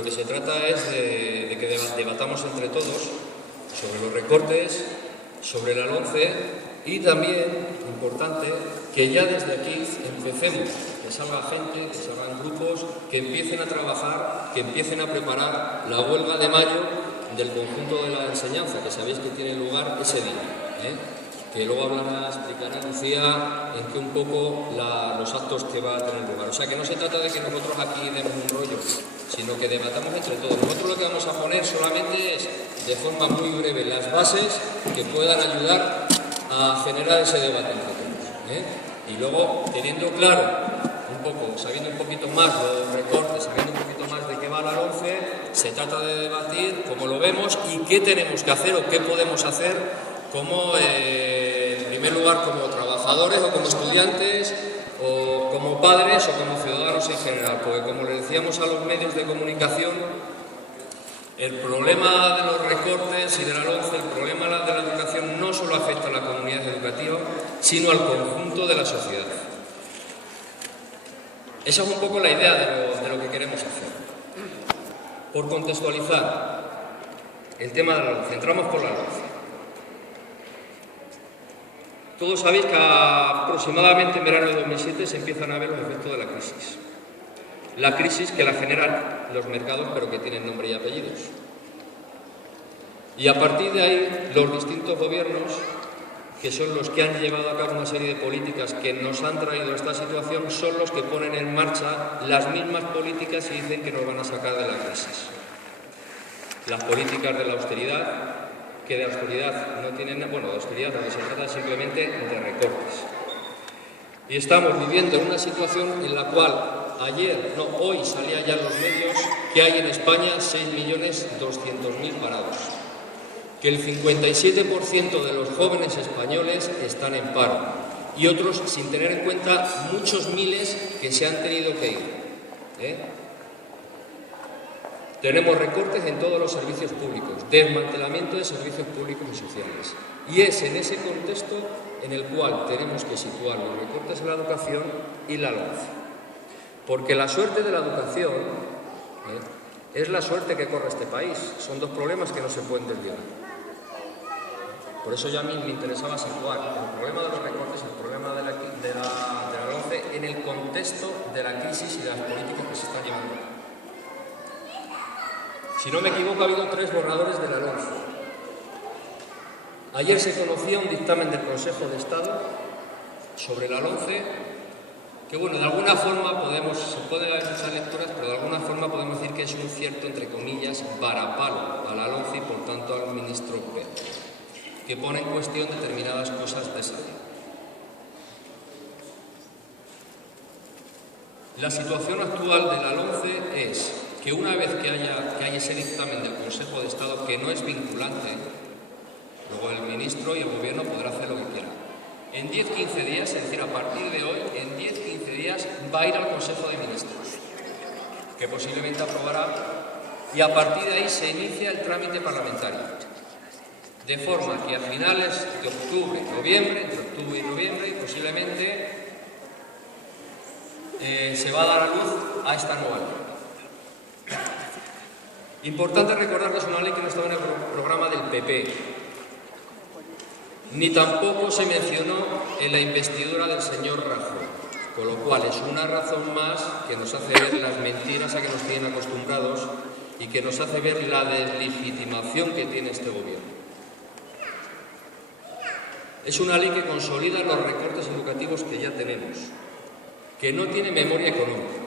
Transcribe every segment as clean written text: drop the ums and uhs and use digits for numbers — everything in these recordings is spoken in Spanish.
lo que se trata es de que debatamos entre todos sobre los recortes, sobre la LOMCE y también, importante, que ya desde aquí empecemos, que salga gente, que salgan grupos, que empiecen a trabajar, que empiecen a preparar la huelga de mayo del conjunto de la enseñanza, que sabéis que tiene lugar ese día, que luego explicará Lucía en qué un poco los actos que va a tener lugar. O sea, que no se trata de que nosotros aquí demos un rollo, sino que debatamos entre todos. Nosotros lo que vamos a poner solamente es, de forma muy breve, las bases que puedan ayudar a generar ese debate entre todos. Y luego, teniendo claro un poco, sabiendo un poquito más los recortes, sabiendo un poquito más de qué va la LOMCE, se trata de debatir cómo lo vemos y qué tenemos que hacer o qué podemos hacer como, en primer lugar, como trabajadores o como estudiantes o como padres o como ciudadanos en general. Porque, como le decíamos a los medios de comunicación, el problema de los recortes y de la LOMCE, el problema de la educación no solo afecta a la comunidad educativa, sino al conjunto de la sociedad. Esa es un poco la idea de lo que queremos hacer. Por contextualizar el tema de la LOMCE, entramos por la LOMCE. Todos sabéis que aproximadamente en verano de 2007 se empiezan a ver los efectos de la crisis. La crisis que la generan los mercados, pero que tienen nombre y apellidos. Y a partir de ahí, los distintos gobiernos, que son los que han llevado a cabo una serie de políticas que nos han traído a esta situación, son los que ponen en marcha las mismas políticas y dicen que nos van a sacar de la crisis. Las políticas de la austeridad, que de austeridad no tienen, bueno, de austeridad porque se trata simplemente de recortes. Y estamos viviendo una situación en la cual hoy salía ya en los medios que hay en España 6.200.000 parados, que el 57% de los jóvenes españoles están en paro y otros, sin tener en cuenta, muchos miles que se han tenido que ir. Tenemos recortes en todos los servicios públicos, desmantelamiento de servicios públicos y sociales. Y es en ese contexto en el cual tenemos que situar los recortes en la educación y la LOMCE. Porque la suerte de la educación es la suerte que corre este país. Son dos problemas que no se pueden desligar. Por eso ya a mí me interesaba situar el problema de los recortes, el problema de la LOMCE en el contexto de la crisis y de las políticas que se están llevando a cabo. Si no me equivoco, ha habido 3 borradores de la LOMCE. Ayer se conocía un dictamen del Consejo de Estado sobre la LOMCE que, bueno, de alguna forma se pueden hacer muchas lecturas, pero de alguna forma podemos decir que es un cierto, entre comillas, varapalo a la LOMCE y, por tanto, al ministro Wert, que pone en cuestión determinadas cosas de esa ley. La situación actual de la LOMCE es que una vez que hay ese dictamen del Consejo de Estado, que no es vinculante, luego el ministro y el gobierno podrán hacer lo que quieran. En 10-15 días, es decir, a partir de hoy, en 10-15 días va a ir al Consejo de Ministros, que posiblemente aprobará, y a partir de ahí se inicia el trámite parlamentario. De forma que a finales de octubre, noviembre, entre octubre y noviembre, posiblemente se va a dar a luz a esta nueva ley. Importante recordar que es una ley que no estaba en el programa del PP, ni tampoco se mencionó en la investidura del señor Rajoy, con lo cual es una razón más que nos hace ver las mentiras a que nos tienen acostumbrados y que nos hace ver la deslegitimación que tiene este gobierno. Es una ley que consolida los recortes educativos que ya tenemos, que no tiene memoria económica,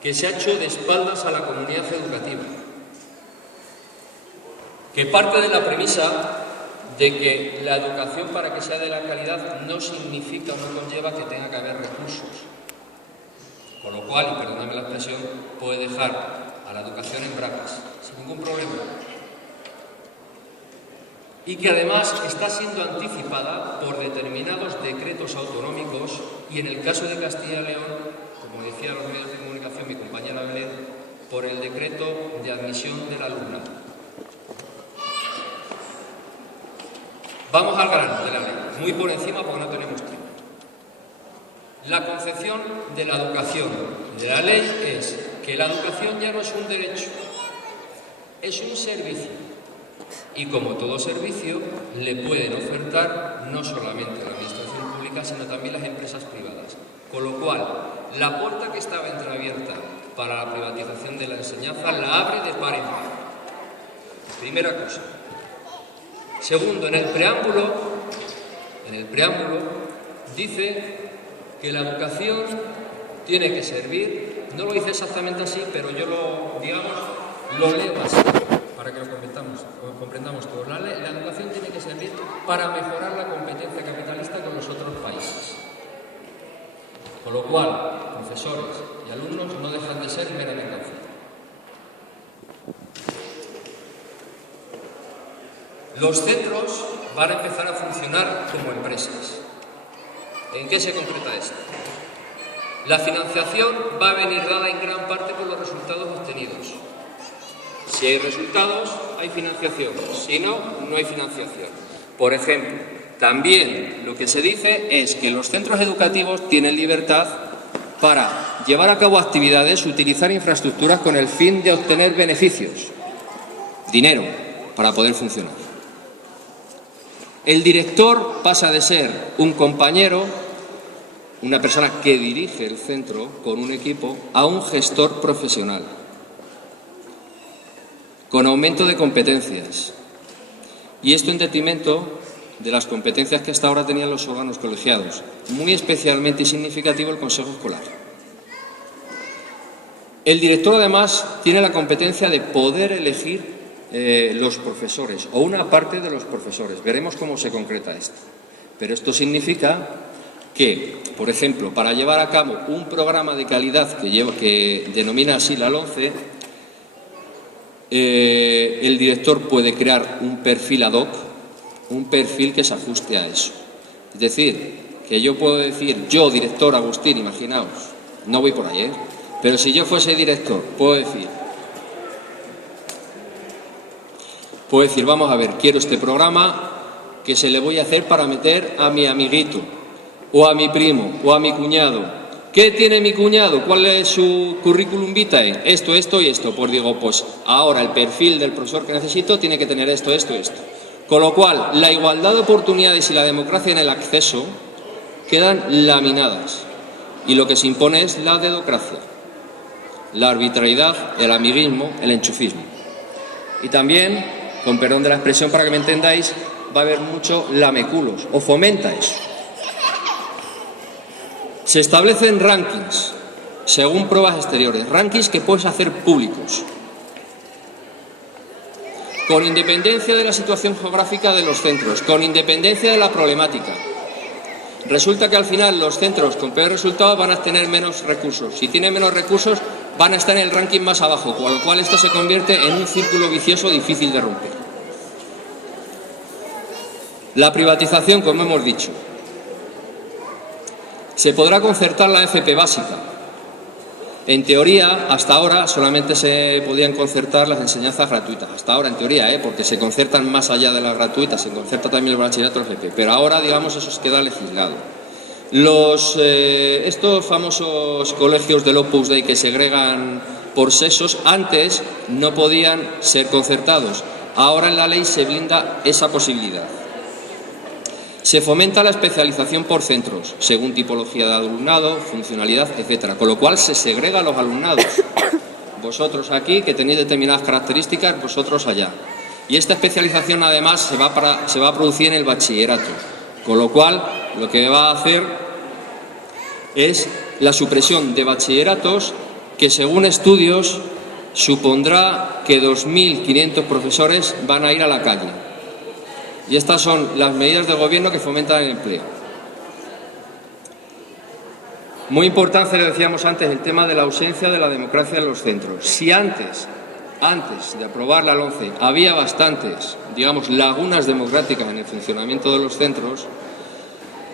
que se ha hecho de espaldas a la comunidad educativa, que parte de la premisa de que la educación, para que sea de la calidad, no significa o no conlleva que tenga que haber recursos. Con lo cual, y perdóname la expresión, puede dejar a la educación en bracas, sin ningún problema. Y que además está siendo anticipada por determinados decretos autonómicos y, en el caso de Castilla y León, como decía los medios de comunicación mi compañera Belén, por el decreto de admisión del alumnado. Vamos al grano de la ley, muy por encima porque no tenemos tiempo. La concepción de la educación de la ley es que que la educación ya no es un derecho, es un servicio. Y como todo servicio, le pueden ofertar no solamente la administración pública, sino también las empresas privadas. Con lo cual, la puerta que estaba entreabierta para la privatización de la enseñanza la abre de par en par. Primera cosa. Segundo, en el preámbulo dice que la educación tiene que servir, no lo dice exactamente así, pero yo lo leo así, para que lo comprendamos todos. La educación tiene que servir para mejorar la competencia capitalista con los otros países. Con lo cual, profesores y alumnos no dejan de ser mera mercancía. Los centros van a empezar a funcionar como empresas. ¿En qué se concreta esto? La financiación va a venir dada en gran parte por los resultados obtenidos. Si hay resultados, hay financiación. Si no, no hay financiación. Por ejemplo, también lo que se dice es que los centros educativos tienen libertad para llevar a cabo actividades, utilizar infraestructuras con el fin de obtener beneficios, dinero, para poder funcionar. El director pasa de ser un compañero, una persona que dirige el centro con un equipo, a un gestor profesional, con aumento de competencias. Y esto en detrimento de las competencias que hasta ahora tenían los órganos colegiados, muy especialmente y significativo el Consejo Escolar. El director, además, tiene la competencia de poder elegir los profesores, o una parte de los profesores. Veremos cómo se concreta esto. Pero esto significa que, por ejemplo, para llevar a cabo un programa de calidad que denomina así la LOMCE, el director puede crear un perfil ad hoc, un perfil que se ajuste a eso. Es decir, que yo puedo decir, yo, director Agustín, imaginaos, no voy por ahí, pero si yo fuese director, puedo decir, vamos a ver, quiero este programa que se le voy a hacer para meter a mi amiguito, o a mi primo, o a mi cuñado. ¿Qué tiene mi cuñado? ¿Cuál es su currículum vitae? Esto y esto. Pues digo, pues ahora el perfil del profesor que necesito tiene que tener esto. Con lo cual, la igualdad de oportunidades y la democracia en el acceso quedan laminadas. Y lo que se impone es la dedocracia, la arbitrariedad, el amiguismo, el enchufismo. Y también, con perdón de la expresión para que me entendáis, va a haber mucho lameculos, o fomenta eso. Se establecen rankings según pruebas exteriores, rankings que puedes hacer públicos, con independencia de la situación geográfica de los centros, con independencia de la problemática. Resulta que al final los centros con peores resultados van a tener menos recursos. Si tienen menos recursos, van a estar en el ranking más abajo, con lo cual esto se convierte en un círculo vicioso difícil de romper. La privatización, como hemos dicho. Se podrá concertar la FP básica. En teoría, hasta ahora, solamente se podían concertar las enseñanzas gratuitas. Hasta ahora, en teoría, porque se concertan más allá de las gratuitas, se concerta también el bachillerato FP. Pero ahora, digamos, eso se queda legislado. Estos famosos colegios del Opus Dei que segregan por sexos, antes no podían ser concertados. Ahora en la ley se blinda esa posibilidad. Se fomenta la especialización por centros, según tipología de alumnado, funcionalidad, etc. Con lo cual se segrega a los alumnados. Vosotros aquí, que tenéis determinadas características, vosotros allá. Y esta especialización, además, se va a producir en el bachillerato. Con lo cual, lo que va a hacer es la supresión de bachilleratos que, según estudios, supondrá que 2.500 profesores van a ir a la calle. Y estas son las medidas del gobierno que fomentan el empleo. Muy importante, le decíamos antes, el tema de la ausencia de la democracia en los centros. Si antes de aprobar la LOMCE había bastantes, digamos, lagunas democráticas en el funcionamiento de los centros,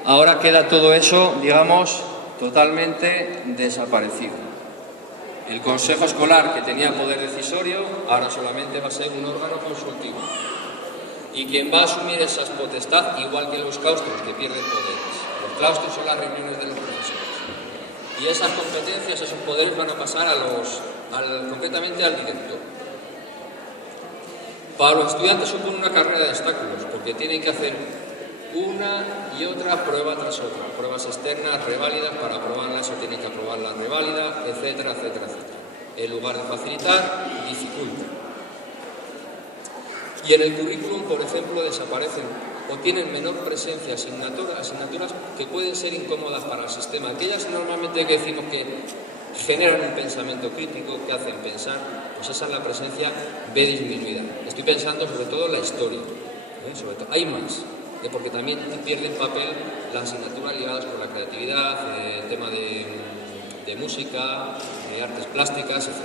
ahora queda todo eso, digamos, totalmente desaparecido. El Consejo Escolar, que tenía poder decisorio, ahora solamente va a ser un órgano consultivo. Y quien va a asumir esas potestades, igual que los claustros, que pierden poderes. Los claustros son las reuniones de los profesores. y esas competencias, esos poderes van a pasar concretamente al director. Para los estudiantes supone una carrera de obstáculos, porque tienen que hacer una y otra prueba tras otra, pruebas externas, reválidas, para aprobarlas o tienen que aprobar la reválida, etcétera, etcétera, etcétera. En lugar de facilitar, dificulta. Y en el currículum, por ejemplo, desaparecen o tienen menor presencia asignaturas que pueden ser incómodas para el sistema. Aquellas normalmente que decimos que generan un pensamiento crítico, que hacen pensar, pues esa es la presencia ve disminuida. Estoy pensando sobre todo en la historia, sobre todo. Hay más, porque también pierden papel las asignaturas ligadas con la creatividad, el tema de música, de artes plásticas, etc.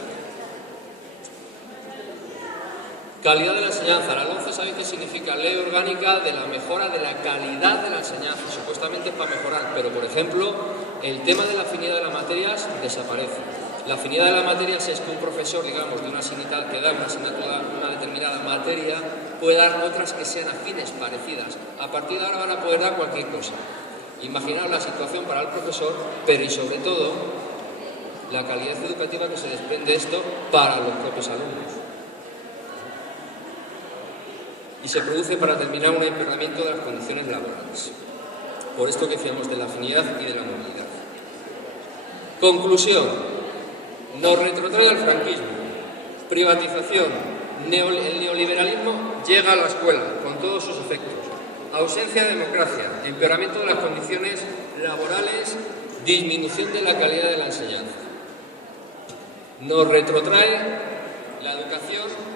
Calidad de la enseñanza. La LOMCE sabe qué significa ley orgánica de la mejora de la calidad de la enseñanza. Supuestamente es para mejorar, pero por ejemplo, el tema de la afinidad de las materias desaparece. La afinidad de las materias es que un profesor, digamos, de una asignatura que da una determinada materia, puede dar otras que sean afines, parecidas. A partir de ahora van a poder dar cualquier cosa. Imaginaos la situación para el profesor, pero y sobre todo, la calidad educativa que se desprende de esto para los propios alumnos. Y se produce, para terminar, un empeoramiento de las condiciones laborales. Por esto que decíamos de la afinidad y de la movilidad. Conclusión. Nos retrotrae al franquismo. Privatización. El neoliberalismo llega a la escuela, con todos sus efectos. Ausencia de democracia. Empeoramiento de las condiciones laborales. Disminución de la calidad de la enseñanza. Nos retrotrae la educación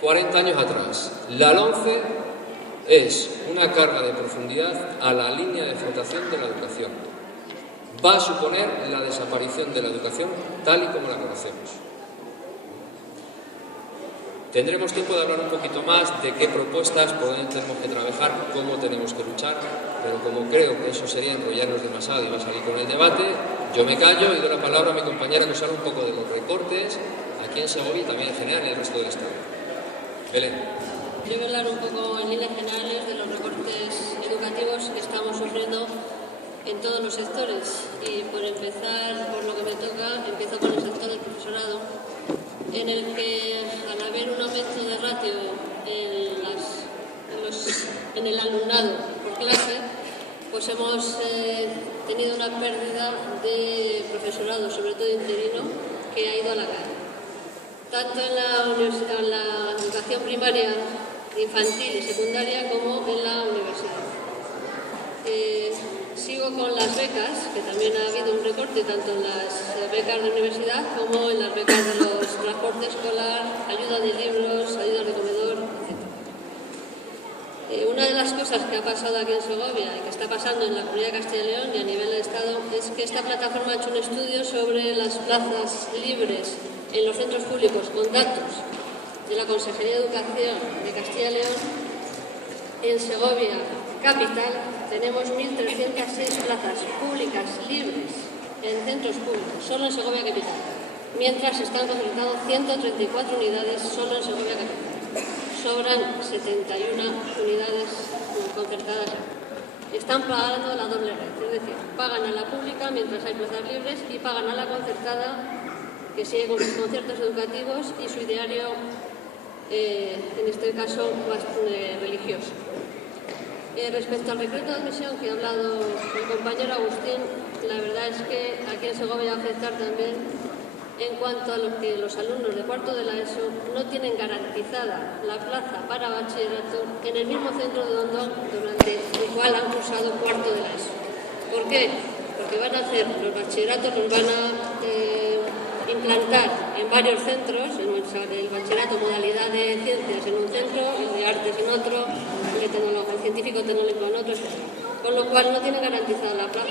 40 años atrás. La LOMCE es una carga de profundidad a la línea de flotación de la educación. Va a suponer la desaparición de la educación tal y como la conocemos. Tendremos tiempo de hablar un poquito más de qué propuestas tenemos que trabajar, cómo tenemos que luchar, pero como creo que eso sería enrollarnos demasiado y va a salir con el debate, yo me callo y doy la palabra a mi compañera que nos habla un poco de los recortes aquí en Segovia y también en general en el resto del Estado. Belén. Yo voy a hablar un poco en líneas generales de los recortes educativos que estamos sufriendo en todos los sectores. Y por empezar, por lo que me toca, empiezo con el sector del profesorado, en el que al haber un aumento de ratio en el alumnado por clase, pues hemos tenido una pérdida de profesorado, sobre todo interino, que ha ido a la calle. Tanto en la educación primaria, infantil y secundaria, como en la universidad. Sigo con las becas, que también ha habido un recorte tanto en las becas de universidad como en las becas de los transporte escolar, ayuda de libros, ayuda de comedor, etc. Una de las cosas que ha pasado aquí en Segovia y que está pasando en la Comunidad de Castilla y León y a nivel de Estado es que esta plataforma ha hecho un estudio sobre las plazas libres en los centros públicos con datos de la Consejería de Educación de Castilla y León. En Segovia capital tenemos 1.306 plazas públicas libres en centros públicos, solo en Segovia capital, mientras se están concertados 134 unidades solo en Segovia capital. Sobran 71 unidades concertadas. Están pagando la doble red, es decir, pagan a la pública mientras hay plazas libres y pagan a la concertada, que sigue con sus conciertos educativos y su ideario, en este caso, religioso. Respecto al decreto de admisión que ha hablado el compañero Agustín, la verdad es que aquí en Segovia va a afectar también en cuanto a lo que los alumnos de cuarto de la ESO no tienen garantizada la plaza para bachillerato en el mismo centro durante el cual han cursado cuarto de la ESO. ¿Por qué? Porque van a hacer los bachilleratos, los van a implantar en varios centros, el bachillerato modalidad de ciencias en un centro, el de artes en otro, el científico-tecnológico en otro, con lo cual no tiene garantizada la plaza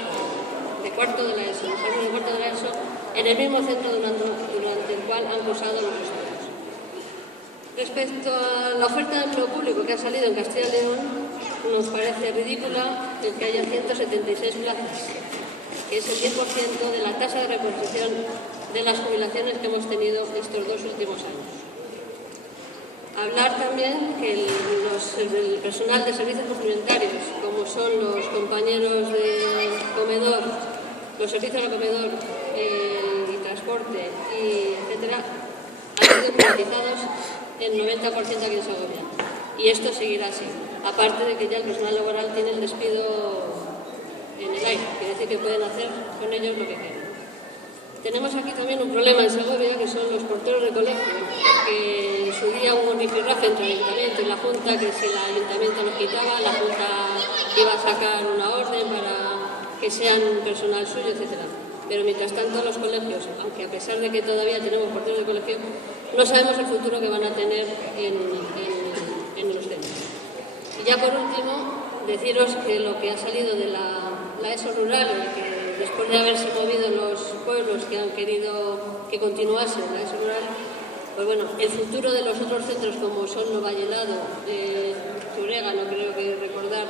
de cuarto de la ESO, los alumnos de cuarto de la ESO, en el mismo centro durante el cual han cursado los estudios. Respecto a la oferta de empleo público que ha salido en Castilla y León, nos parece ridícula el que haya 176 plazas, que es el 10% de la tasa de reposición de las jubilaciones que hemos tenido estos 2 últimos años. Hablar también que el personal de servicios complementarios, como son los compañeros de comedor, los servicios al comedor y transporte, y etcétera, han sido privatizados el 90% aquí en Segovia. Y esto seguirá así. Aparte de que ya el personal laboral tiene el despido en el aire, quiere decir que pueden hacer con ellos lo que quieran. Tenemos aquí también un problema en Segovia, que son los porteros de colegio, que en su día hubo un rifirrafe entre el ayuntamiento y la Junta, que si el ayuntamiento los quitaba, la Junta iba a sacar una orden para que sean personal suyo, etc. Pero mientras tanto los colegios, aunque a pesar de que todavía tenemos porteros de colegio, no sabemos el futuro que van a tener en los centros. Y ya por último, deciros que lo que ha salido de la ESO rural, que después de haberse movido los pueblos que han querido que continuase la ESO rural, pues bueno, el futuro de los otros centros como son Lo Vallelado, Turega, no creo que recordar,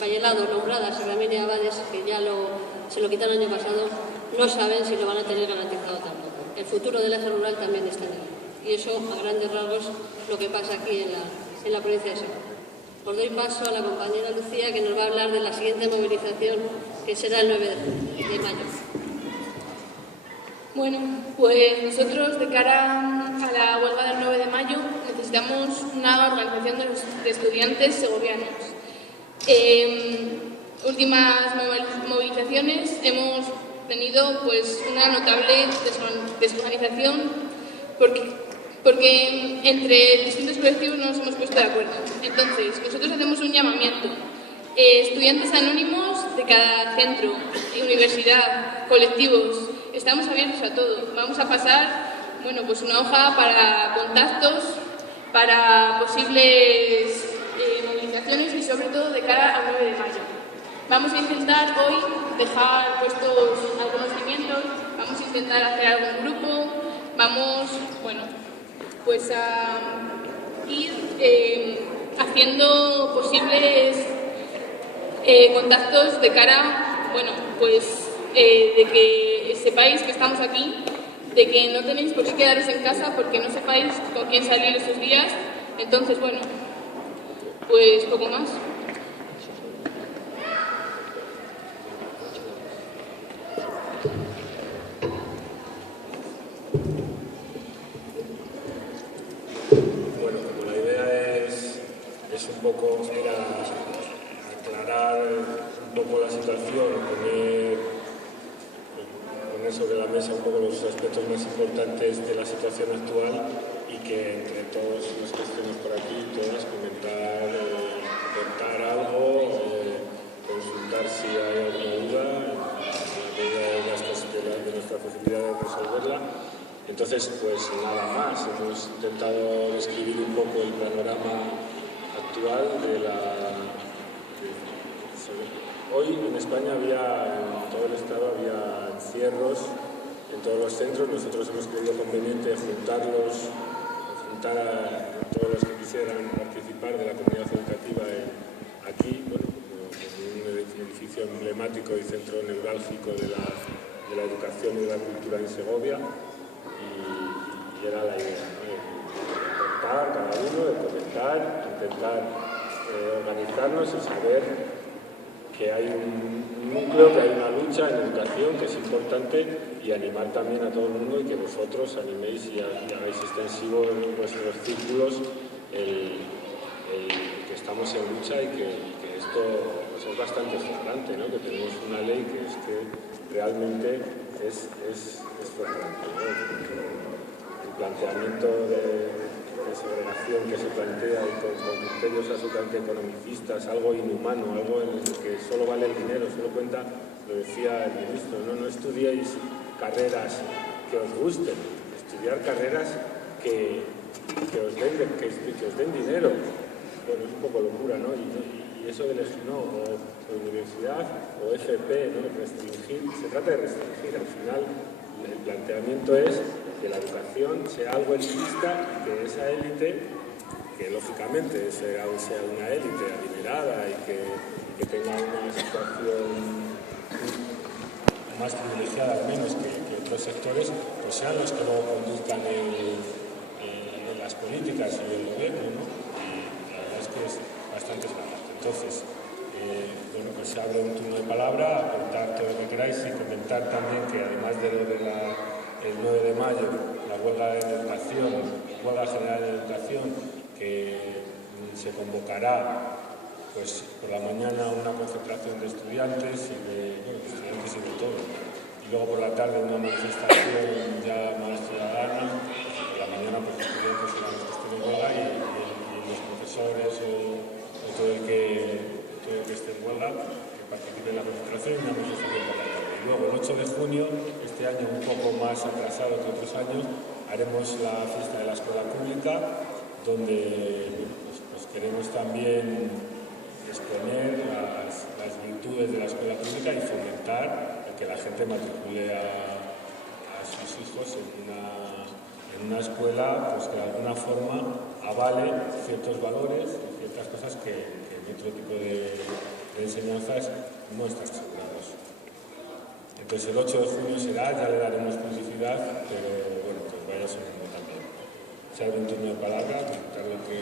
Vallelado, Lombrada, Serramini y Abades, que ya se lo quitaron el año pasado, no saben si lo van a tener garantizado tampoco. El futuro de la ESO rural también está en él. Y eso, a grandes rasgos, lo que pasa aquí en la provincia de Segovia. Os doy paso a la compañera Lucía, que nos va a hablar de la siguiente movilización, que será el 9 de mayo. Bueno, pues nosotros, de cara a la huelga del 9 de mayo, necesitamos una organización de estudiantes segovianos. Últimas movilizaciones hemos tenido pues una notable desorganización porque entre distintos colectivos no nos hemos puesto de acuerdo. Entonces, nosotros hacemos un llamamiento. Estudiantes anónimos de cada centro, universidad, colectivos, estamos abiertos a todo. Vamos a pasar, bueno, pues una hoja para contactos, para posibles movilizaciones y sobre todo de cara al 9 de mayo. Vamos a intentar hoy dejar puestos algunos cimientos, vamos a intentar hacer algún grupo, vamos, bueno, pues a ir haciendo posibles contactos de cara, bueno, pues de que sepáis que estamos aquí, de que no tenéis por qué quedaros en casa porque no sepáis con quién salir esos días. Entonces, bueno, pues poco más. Bueno, como la idea es un poco aclarar un poco la situación, poner sobre la mesa un poco los aspectos más importantes de la situación actual y que entre todos los que estemos por aquí, todas, comentar algo, consultar si hay alguna duda, en la medida de nuestra posibilidad de resolverla. Entonces, pues nada más, hemos intentado describir un poco el panorama actual de Hoy en España en todo el estado había encierros en todos los centros. Nosotros hemos creído conveniente juntar a todos los que quisieran participar de la comunidad educativa aquí, bueno, como un edificio emblemático y centro neurálgico de la educación y de la cultura en Segovia, y era la idea, ¿no? De contar cada uno, de comentar, intentar organizarnos y saber que hay un núcleo, que hay una lucha en educación que es importante, y animar también a todo el mundo y que vosotros animéis y hagáis extensivo en vuestros círculos que estamos en lucha y que esto pues, es bastante frustrante, ¿no? Que tenemos una ley que realmente es frustrante, ¿no? El planteamiento de segregación que se plantea y con criterios absolutamente economicistas, algo inhumano, algo en el que solo vale el dinero, solo cuenta, lo decía el ministro, no estudiéis carreras que os gusten, estudiar carreras que os den dinero. Bueno, es un poco locura, ¿no? Y eso de elegir, ¿no? O universidad o FP, ¿no? Restringir, se trata de restringir, al final el planteamiento es que la educación sea algo elitista, que esa élite, que lógicamente sea una élite adinerada y que tenga una situación más privilegiada al menos que otros sectores, pues sean los que luego conduzcan en las políticas y el gobierno, ¿no? Y la verdad es que es bastante flagrante. Entonces, bueno, pues se abre un turno de palabra, aportar todo lo que queráis y comentar también que además de lo de el 9 de mayo, la huelga de educación, huelga general de educación, que se convocará pues por la mañana una concentración de estudiantes y de todo. Y luego por la tarde una manifestación ya más ciudadana. Por la mañana pues los estudiantes serán los que estén en huelga y los profesores o todo el que esté en huelga que participe en la concentración y una manifestación por la tarde. Y luego el 8 de junio, este año un poco más atrasado que otros años, haremos la fiesta de la escuela pública, donde pues queremos también exponer las virtudes de la escuela pública y fomentar que la gente matricule a sus hijos en una escuela pues que de alguna forma avale ciertos valores y ciertas cosas que en otro tipo de enseñanzas no están asegurados. Entonces el 8 de junio será, ya le daremos publicidad, pero bueno, pues vaya sonando también. Se abre un turno de palabra, comentar lo que